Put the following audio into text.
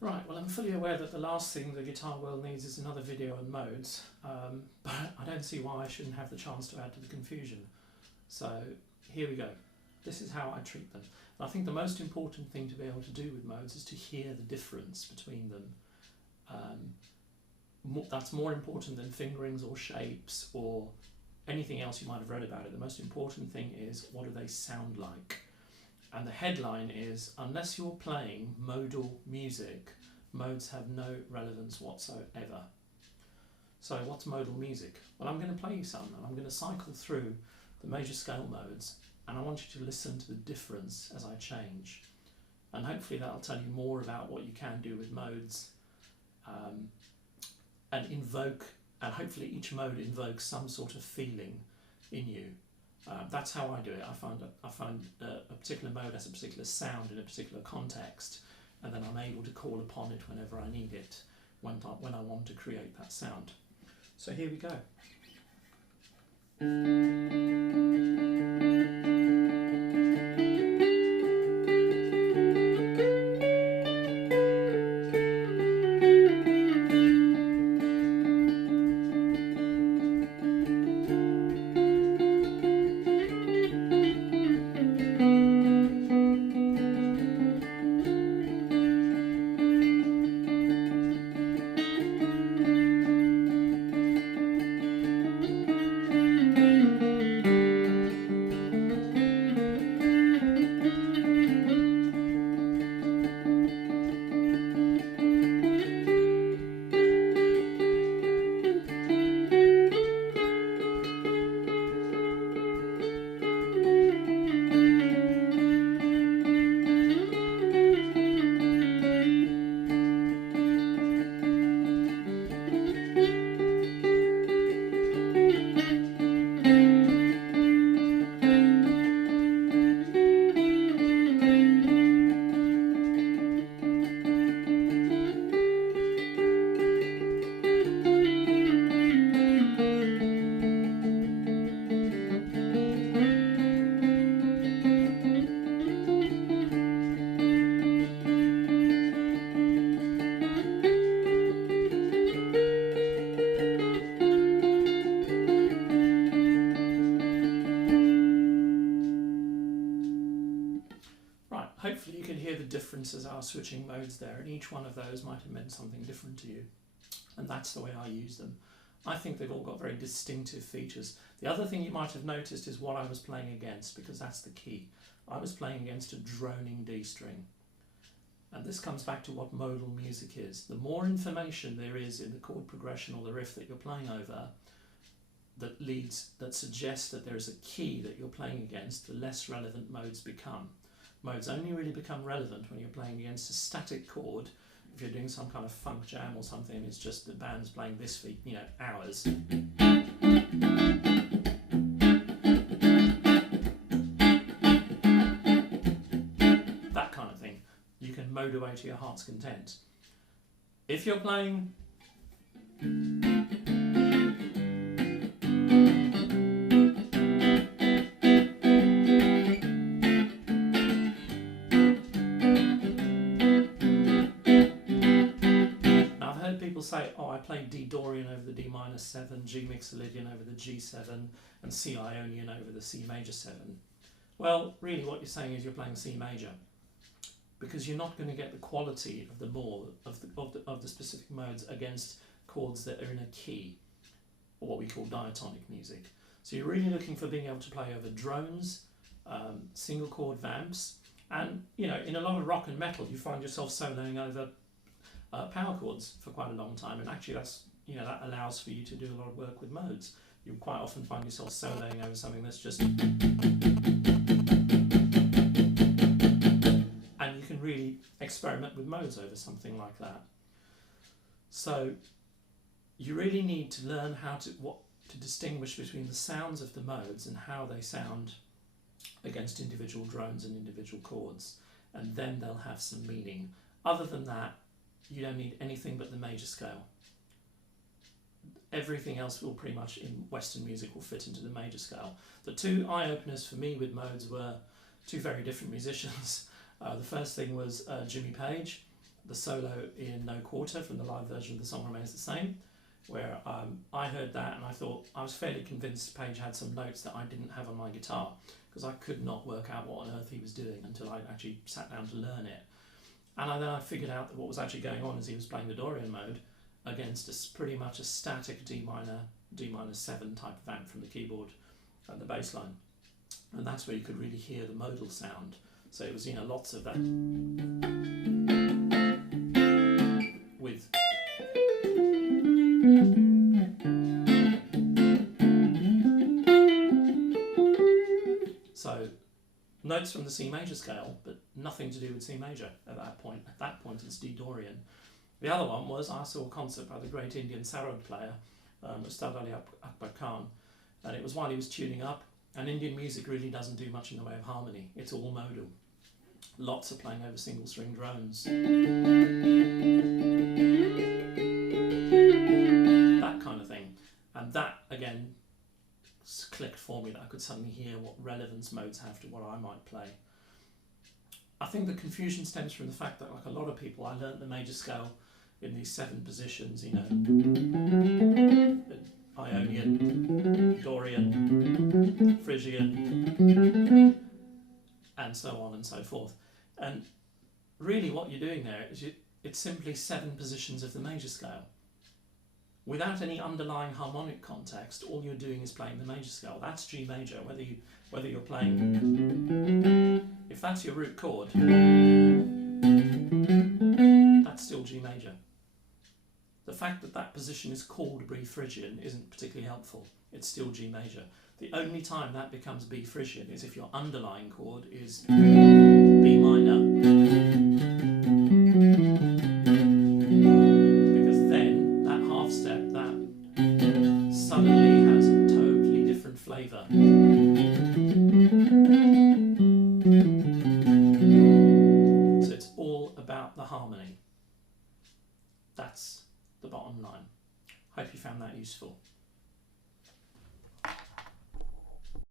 Right, well I'm fully aware that the last thing the guitar world needs is another video on modes, but I don't see why I shouldn't have the chance to add to the confusion. So here we go. This is how I treat them. And I think the most important thing to be able to do with modes is to hear the difference between them. That's more important than fingerings or shapes or anything else you might have read about it. The most important thing is, what do they sound like? And the headline is, unless you're playing modal music, modes have no relevance whatsoever. So what's modal music? Well, I'm going to play you some, and I'm going to cycle through the major scale modes, and I want you to listen to the difference as I change. And hopefully that'll tell you more about what you can do with modes, and hopefully each mode invokes some sort of feeling in you. That's how I do it. I find a particular mode has a particular sound in a particular context, and then I'm able to call upon it whenever I need it, when I want to create that sound. So here we go. Hopefully you can hear the differences are switching modes there, and each one of those might have meant something different to you, and that's the way I use them. I think they've all got very distinctive features. The other thing you might have noticed is what I was playing against, because that's the key. I was playing against a droning D string, and this comes back to what modal music is. The more information there is in the chord progression or the riff that you're playing over that suggests that there is a key that you're playing against, the less relevant modes become. Modes only really become relevant when you're playing against a static chord. If you're doing some kind of funk jam or something, it's just the band's playing this for, hours. That kind of thing. You can mode away to your heart's content. If you're playing say, oh, I played D Dorian over the D minor 7, G Mixolydian over the G7, and C Ionian over the C major 7. Well, really what you're saying is you're playing C major, because you're not going to get the quality of the specific modes against chords that are in a key, or what we call diatonic music. So you're really looking for being able to play over drones, single chord vamps, and in a lot of rock and metal you find yourself soloing over power chords for quite a long time, and actually that allows for you to do a lot of work with modes. You quite often find yourself soloing over something that's just, and you can really experiment with modes over something like that. So you really need to learn how to distinguish between the sounds of the modes and how they sound against individual drones and individual chords, and then they'll have some meaning. Other than that, you don't need anything but the major scale. Everything else will pretty much in Western music will fit into the major scale. The two eye-openers for me with modes were two very different musicians. The first thing was Jimmy Page, the solo in No Quarter from the live version of The Song Remains the Same, where I heard that and I thought, I was fairly convinced Page had some notes that I didn't have on my guitar, because I could not work out what on earth he was doing until I actually sat down to learn it. And then I figured out that what was actually going on is he was playing the Dorian mode against pretty much a static D minor 7 type of amp from the keyboard and the bass line. And that's where you could really hear the modal sound. So it was, you know, lots of that with so notes from the C major scale, but nothing to do with C major at that point. At that point it's D Dorian. The other one was, I saw a concert by the great Indian sarod player, Ustad Ali Akbar Khan, and it was while he was tuning up, and Indian music really doesn't do much in the way of harmony. It's all modal. Lots of playing over single string drones. That kind of thing. And that, again, clicked for me, that I could suddenly hear what relevance modes have to what I might play. I think the confusion stems from the fact that, like a lot of people, I learnt the major scale in these 7 positions, you know, Ionian, Dorian, Phrygian, and so on and so forth. And really what you're doing there is it's simply 7 positions of the major scale. Without any underlying harmonic context, all you're doing is playing the major scale. That's G major, whether you're playing, if that's your root chord, that's still G major. The fact that that position is called B Phrygian isn't particularly helpful. It's still G major. The only time that becomes B Phrygian is if your underlying chord is B minor. Because then that half step, that suddenly has a totally different flavour. So it's all about the harmony. That's the bottom line. Hope you found that useful.